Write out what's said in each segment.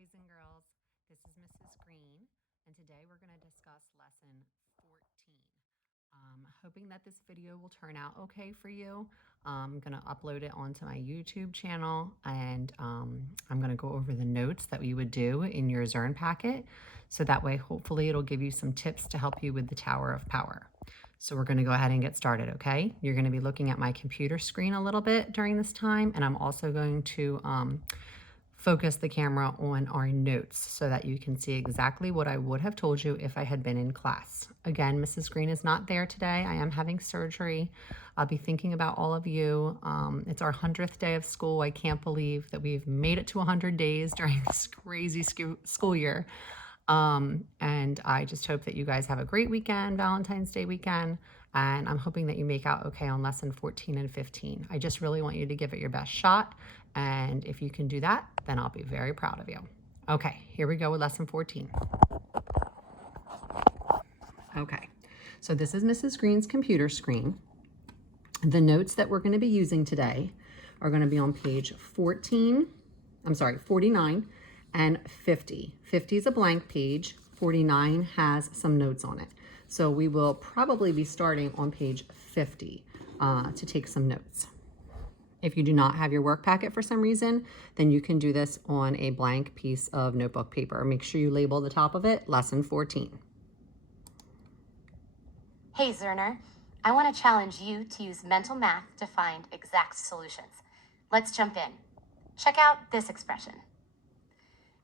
boys and girls. This is Mrs. Green, and today we're going to discuss lesson 14. Hoping that this video will turn out okay for you. I'm going to upload it onto my YouTube channel, and I'm going to go over the notes that we would do in your Zern packet, so that way hopefully it'll give you some tips to help you with the Tower of Power. So we're going to go ahead and get started, okay? You're going to be looking at my computer screen a little bit during this time, and I'm also going to focus the camera on our notes so that you can see exactly what I would have told you if I had been in class. Again, Mrs. Green is not there today. I am having surgery. I'll be thinking about all of you. It's our 100th day of school. I can't believe that we've made it to 100 days during this crazy school year. And I just hope that you guys have a great weekend, Valentine's Day weekend, and I'm hoping that you make out okay on lesson 14 and 15. I just really want you to give it your best shot, and if you can do that, then I'll be very proud of you. Okay, here we go with lesson 14. Okay, so this is Mrs. Green's computer screen. The notes that we're going to be using today are going to be on page 49 and 50. 50 is a blank page, 49 has some notes on it. So we will probably be starting on page 50 to take some notes. If you do not have your work packet for some reason, then you can do this on a blank piece of notebook paper. Make sure you label the top of it, lesson 14. Hey Zerner, I want to challenge you to use mental math to find exact solutions. Let's jump in. Check out this expression.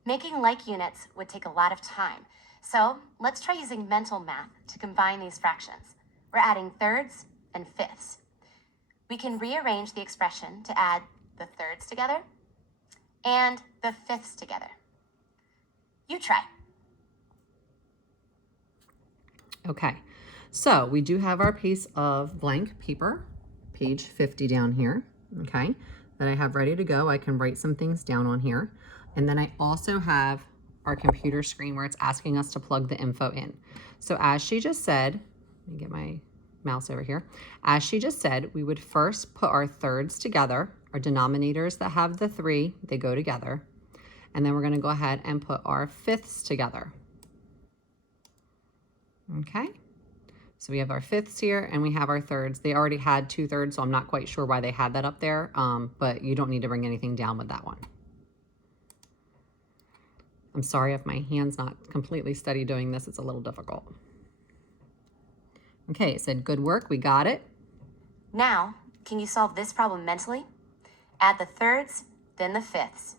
Making like units would take a lot of time, so let's try using mental math to combine these fractions. We're adding thirds and fifths. We can rearrange the expression to add the thirds together and the fifths together. You try. Okay, so we do have our piece of blank paper, page 50 down here, okay, that I have ready to go. I can write some things down on here. And then I also have our computer screen where it's asking us to plug the info in. So as she just said, let me get my mouse over here. As she just said, we would first put our thirds together, our denominators that have the 3, they go together. And then we're going to go ahead and put our fifths together. Okay. So we have our fifths here and we have our thirds. They already had 2/3, so I'm not quite sure why they had that up there, but you don't need to bring anything down with that one. I'm sorry if my hand's not completely steady doing this. It's a little difficult. Okay, it said good work. We got it. Now, can you solve this problem mentally? Add the thirds, then the fifths.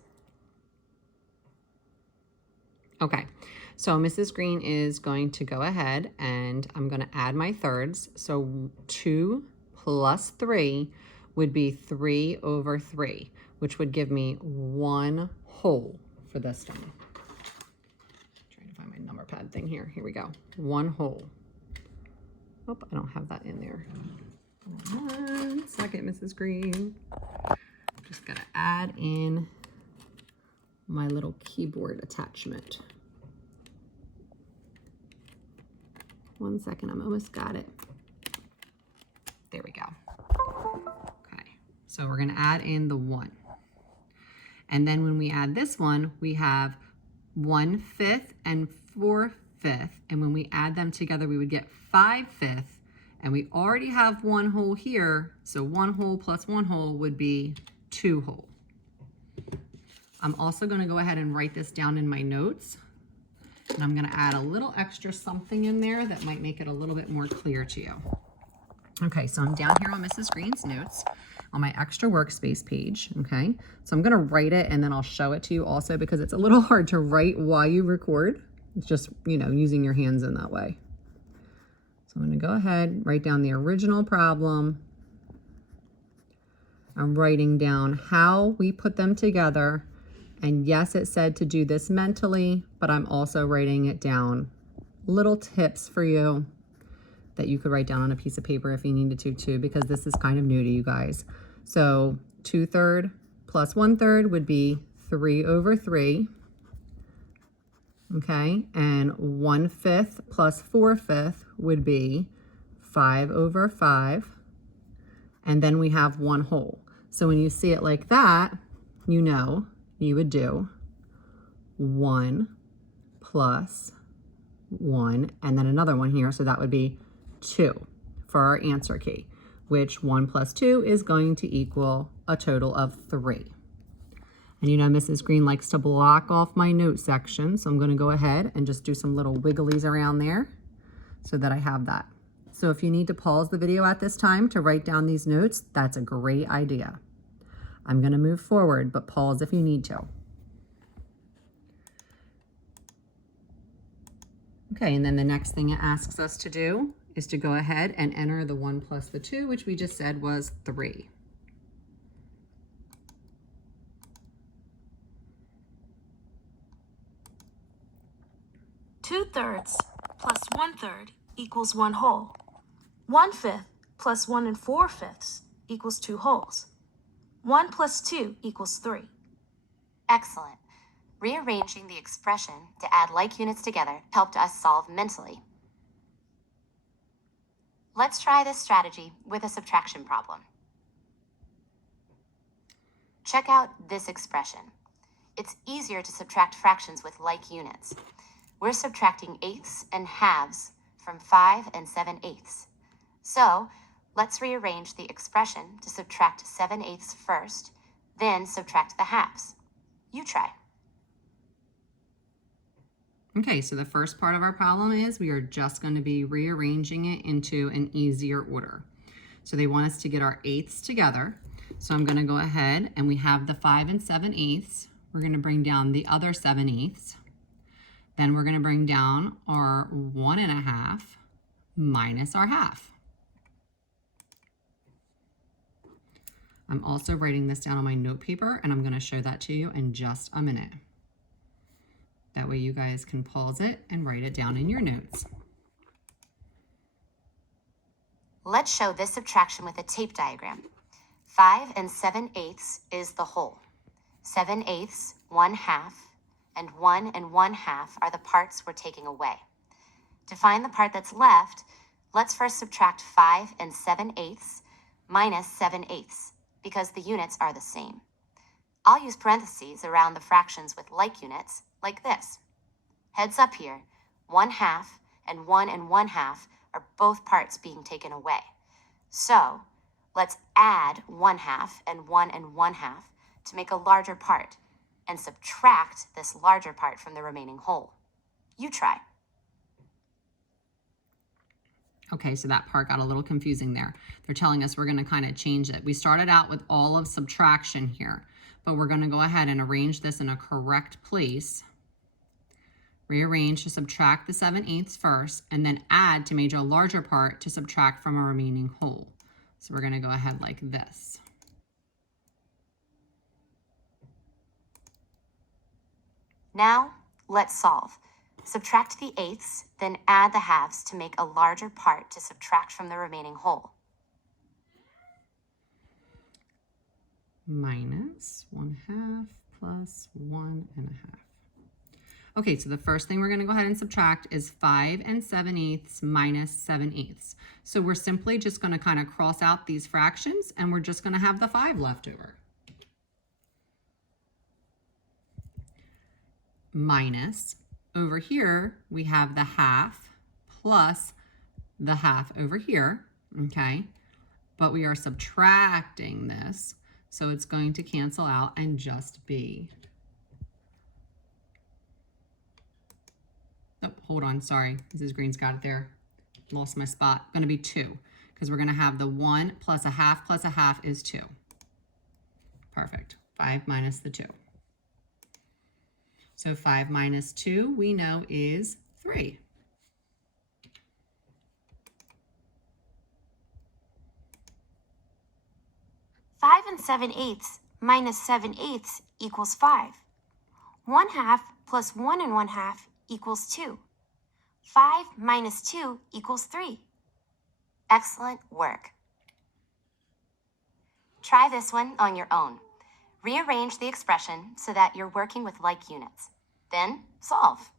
Okay, so Mrs. Green is going to go ahead and I'm going to add my thirds. So 2 plus 3 would be 3 over 3, which would give me 1 whole for this one. Trying to find my number pad thing here. Here we go. 1 whole. Oh, I don't have that in there. 1 second, Mrs. Green. I'm just going to add in my little keyboard attachment. 1 second, I'm almost got it. There we go. Okay, so we're gonna add in the 1. And then when we add this one, we have 1/5 and 4/5. And when we add them together, we would get 5/5. And we already have 1 whole here, so 1 whole plus 1 whole would be 2 whole. I'm also gonna go ahead and write this down in my notes. And I'm gonna add a little extra something in there that might make it a little bit more clear to you. Okay, so I'm down here on Mrs. Green's notes on my extra workspace page, okay? So I'm gonna write it and then I'll show it to you also because it's a little hard to write while you record. It's just, you know, using your hands in that way. So I'm gonna go ahead, write down the original problem. I'm writing down how we put them together. And yes, it said to do this mentally, but I'm also writing it down. Little tips for you that you could write down on a piece of paper if you needed to too, because this is kind of new to you guys. So 2/3 plus 1/3 would be 3 over 3. Okay, and 1/5 plus 4/5 would be 5 over 5. And then we have 1 whole. So when you see it like that, you know you would do 1 plus 1, and then another one here, so that would be 2 for our answer key, which 1 plus 2 is going to equal a total of 3. And you know Mrs. Green likes to block off my note section, so I'm going to go ahead and just do some little wigglies around there so that I have that. So if you need to pause the video at this time to write down these notes, that's a great idea. I'm going to move forward, but pause if you need to. Okay, and then the next thing it asks us to do is to go ahead and enter the 1 plus the 2, which we just said was 3. Two-thirds plus 1/3 equals 1 whole. 1/5 plus 1 4/5 equals 2 wholes. 1 plus 2 equals 3. Excellent. Rearranging the expression to add like units together helped us solve mentally. Let's try this strategy with a subtraction problem. Check out this expression. It's easier to subtract fractions with like units. We're subtracting eighths and halves from 5 and 7/8. So let's rearrange the expression to subtract 7/8 first, then subtract the halves. You try. Okay, so the first part of our problem is we are just going to be rearranging it into an easier order. So they want us to get our eighths together. So I'm going to go ahead and we have the 5 and 7/8. We're going to bring down the other 7/8. Then we're going to bring down our 1 1/2 minus our half. I'm also writing this down on my note paper, and I'm going to show that to you in just a minute. That way you guys can pause it and write it down in your notes. Let's show this subtraction with a tape diagram. 5 and 7/8 is the whole. 7/8, 1/2, and 1 1/2 are the parts we're taking away. To find the part that's left, let's first subtract 5 and 7/8 minus 7/8 because the units are the same. I'll use parentheses around the fractions with like units, like this. Heads up here, 1/2 and 1 1/2 are both parts being taken away. So let's add 1/2 and 1 1/2 to make a larger part and subtract this larger part from the remaining whole. You try. Okay, so that part got a little confusing there. They're telling us we're going to kind of change it. We started out with all of subtraction here, but we're going to go ahead and arrange this in a correct place. Rearrange to subtract the 7/8 first, and then add to make a larger part to subtract from a remaining whole. So we're going to go ahead like this. Now, let's solve. Subtract the eighths, then add the halves to make a larger part to subtract from the remaining whole. Minus 1/2 plus 1 1/2. Okay, so the first thing we're going to go ahead and subtract is 5 and 7/8 minus 7/8. So we're simply just going to kind of cross out these fractions, and we're just going to have the 5 left over. Minus, over here, we have the half plus the half over here, okay? But we are subtracting this, so it's going to cancel out and just be, oh, hold on, sorry, Mrs. Green's got it there. Lost my spot. Going to be 2, because we're going to have the 1 plus a half is 2. Perfect. 5 minus the 2. So 5 minus 2, we know, is 3. Five and 7/8 minus 7/8 equals 5. 1/2 plus 1 1/2 equals 2. 5 minus 2 equals 3. Excellent work. Try this one on your own. Rearrange the expression so that you're working with like units. Then solve.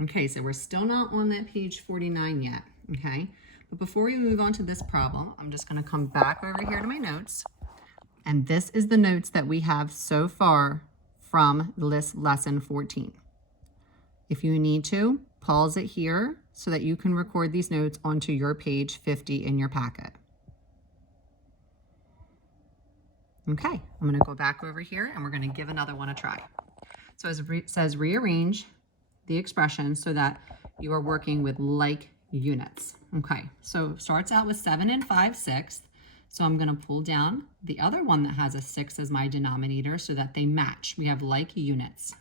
Okay, so we're still not on that page 49 yet, okay? But before we move on to this problem, I'm just going to come back over here to my notes. And this is the notes that we have so far from this lesson 14. If you need to, pause it here so that you can record these notes onto your page 50 in your packet. Okay, I'm going to go back over here and we're going to give another one a try. So as it says, rearrange the expression so that you are working with like units. Okay, so starts out with 7 and 5/6. So I'm going to pull down the other one that has a 6 as my denominator so that they match. We have like units.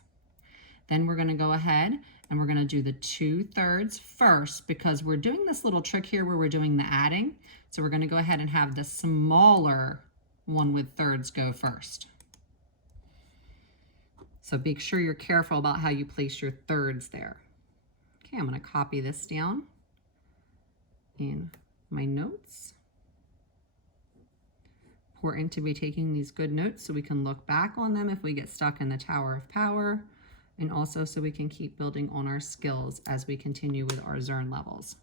Then we're going to go ahead and we're going to do the 2/3 first because we're doing this little trick here where we're doing the adding. So we're going to go ahead and have the smaller one with thirds go first. So make sure you're careful about how you place your thirds there. Okay, I'm going to copy this down in my notes. Important to be taking these good notes so we can look back on them if we get stuck in the Tower of Power, and also so we can keep building on our skills as we continue with our Zern levels.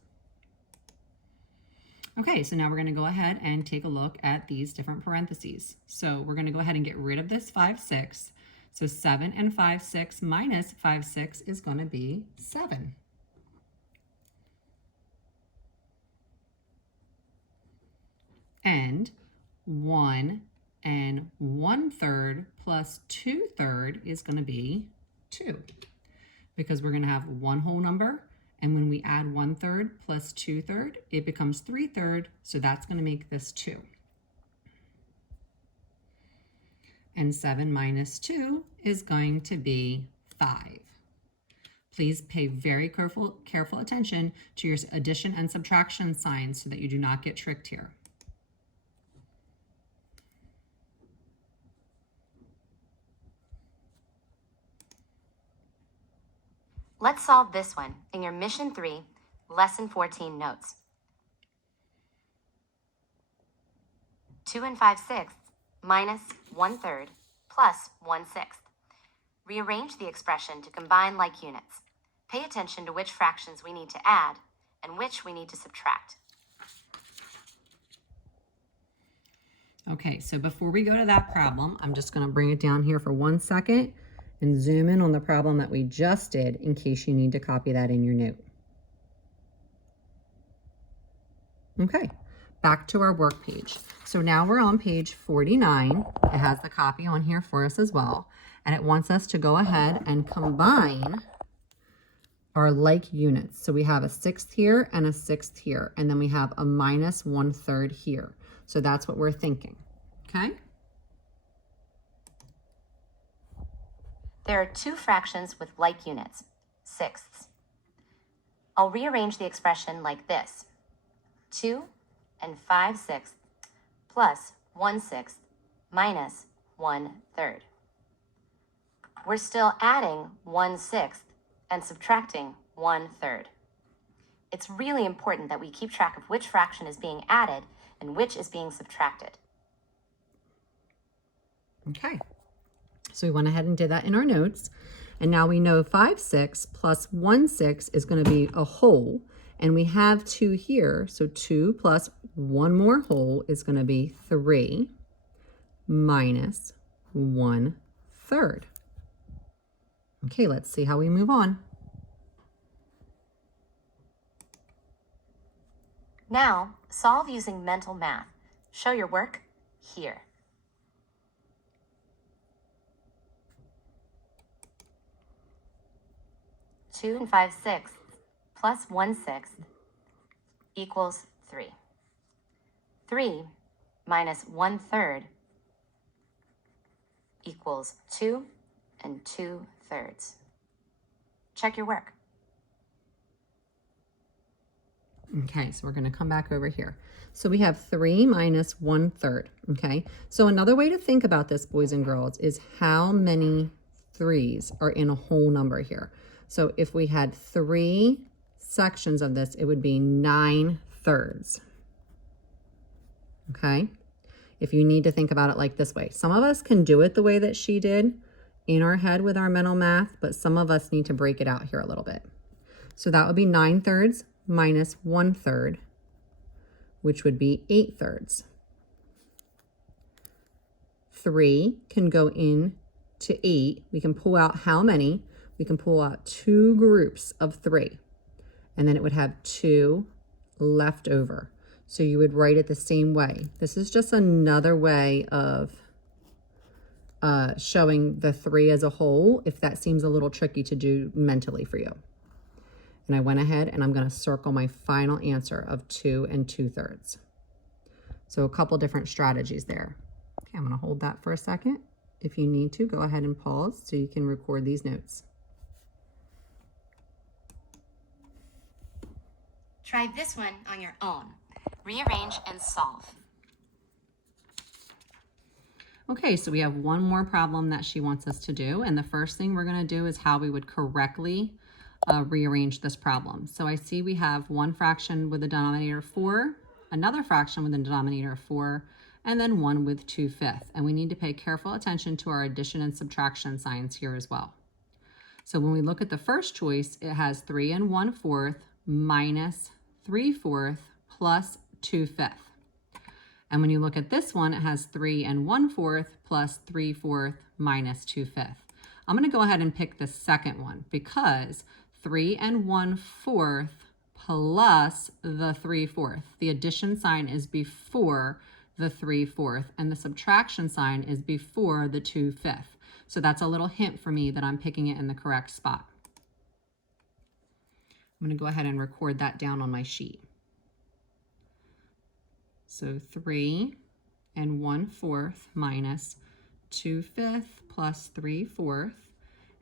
Okay, so now we're going to go ahead and take a look at these different parentheses. So we're going to go ahead and get rid of this 5/6. So 7 and 5/6 minus 5/6 is going to be 7. And 1 and 1/3 plus 2/3 is going to be 2, because we're going to have one whole number, and when we add 1/3 plus 2/3, it becomes 3/3, so that's going to make this 2. And 7 minus 2 is going to be 5. Please pay very careful attention to your addition and subtraction signs so that you do not get tricked here. Let's solve this one in your Mission 3, Lesson 14 notes. 2 and 5/6 minus 1/3 plus 1/6. Rearrange the expression to combine like units. Pay attention to which fractions we need to add and which we need to subtract. Okay, so before we go to that problem, I'm just going to bring it down here for 1 second and zoom in on the problem that we just did in case you need to copy that in your note. Okay, back to our work page. So now we're on page 49. It has the copy on here for us as well. And it wants us to go ahead and combine our like units. So we have a 6th here and a 6th here. And then we have a minus 1/3 here. So that's what we're thinking, okay? There are two fractions with like units, 6ths. I'll rearrange the expression like this. 2 and 5/6 plus 1/6 minus 1/3. We're still adding 1/6 and subtracting 1/3. It's really important that we keep track of which fraction is being added and which is being subtracted. Okay. So we went ahead and did that in our notes. And now we know 5/6 plus 1/6 is going to be a whole. And we have 2 here. So 2 plus 1 more whole is going to be 3 minus 1/3. Okay, let's see how we move on. Now, solve using mental math. Show your work here. Two and 5/6 plus 1/6 equals 3. 3 minus 1/3 equals 2 and 2/3. Check your work. Okay, so we're going to come back over here. So we have 3 minus 1/3, okay? So another way to think about this, boys and girls, is how many 3s are in a whole number here. So if we had 3 sections of this, it would be 9/3, okay? If you need to think about it like this way. Some of us can do it the way that she did in our head with our mental math, but some of us need to break it out here a little bit. So that would be 9/3 minus 1/3, which would be 8/3. 3 can go in to 8, we can pull out how many? We can pull out 2 groups of 3. And then it would have 2 left over. So you would write it the same way. This is just another way of showing the 3 as a whole, if that seems a little tricky to do mentally for you. And I went ahead and I'm going to circle my final answer of 2 2/3. So a couple different strategies there. Okay, I'm going to hold that for a second. If you need to, go ahead and pause so you can record these notes. Try this one on your own. Rearrange and solve. Okay, so we have one more problem that she wants us to do. And the first thing we're going to do is how we would correctly rearrange this problem. So I see we have one fraction with a denominator of 4, another fraction with a denominator of 4, and then one with 2/5. And we need to pay careful attention to our addition and subtraction signs here as well. So when we look at the first choice, it has 3 1/4 minus 3/4 plus 2/5. And when you look at this one, it has 3 1/4 plus 3/4 minus 2/5. I'm going to go ahead and pick the second one because 3 1/4 plus the 3/4. The addition sign is before the 3/4 and the subtraction sign is before the 2/5. So that's a little hint for me that I'm picking it in the correct spot. I'm going to go ahead and record that down on my sheet. So 3 1/4 minus 2/5 plus 3/4.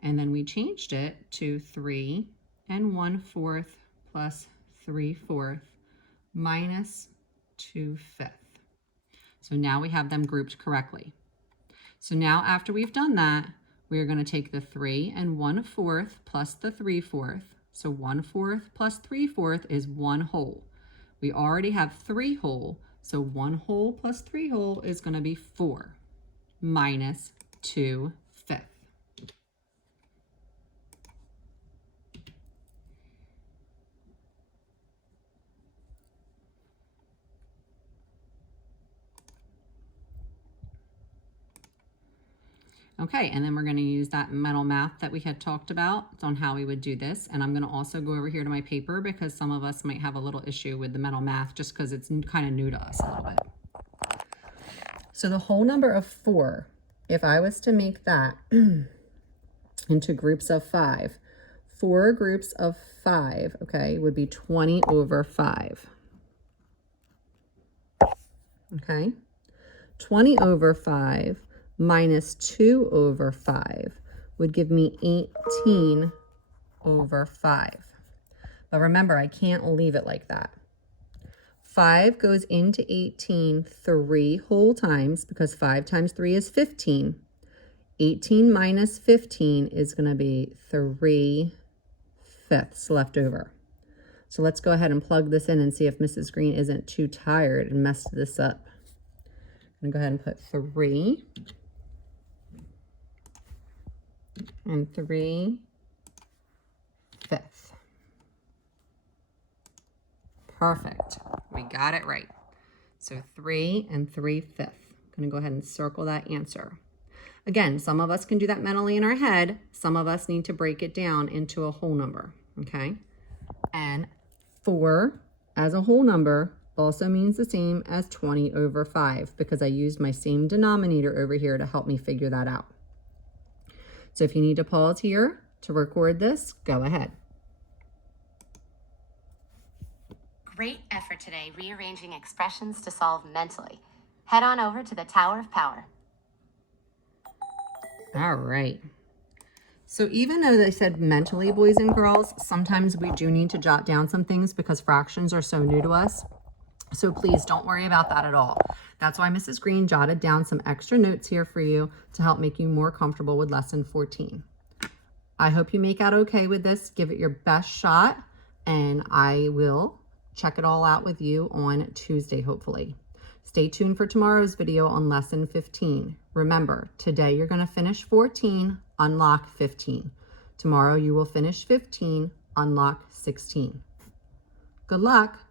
And then we changed it to 3 1/4 plus 3/4 minus 2/5. So now we have them grouped correctly. So now after we've done that, we're going to take the 3 1/4 plus the 3/4. So 1/4 plus 3/4 is 1 whole. We already have 3 whole, so 1 whole plus 3 whole is going to be 4 minus 2/5. Okay, and then we're going to use that mental math that we had talked about on how we would do this. And I'm going to also go over here to my paper because some of us might have a little issue with the mental math just because it's kind of new to us a little bit. So the whole number of 4, if I was to make that into groups of 5, 4 groups of 5, okay, would be 20 over 5. Okay, 20 over 5 minus 2 over 5 would give me 18 over 5. But remember, I can't leave it like that. 5 goes into 18 3 whole times because 5 times 3 is 15. 18 minus 15 is going to be 3/5 left over. So let's go ahead and plug this in and see if Mrs. Green isn't too tired and messed this up. I'm going to go ahead and put 3 and 3/5. Perfect. We got it right. So 3 3/5. I'm going to go ahead and circle that answer. Again, some of us can do that mentally in our head. Some of us need to break it down into a whole number, okay? And 4 as a whole number also means the same as 20 over 5 because I used my same denominator over here to help me figure that out. So if you need to pause here to record this, go ahead. Great effort today rearranging expressions to solve mentally. Head on over to the Tower of Power. All right. So even though they said mentally, boys and girls, sometimes we do need to jot down some things because fractions are so new to us. So please don't worry about that at all. That's why Mrs. Green jotted down some extra notes here for you to help make you more comfortable with lesson 14. I hope you make out okay with this. Give it your best shot, and I will check it all out with you on Tuesday, hopefully. Stay tuned for tomorrow's video on lesson 15. Remember, today you're going to finish 14, unlock 15. Tomorrow you will finish 15, unlock 16. Good luck.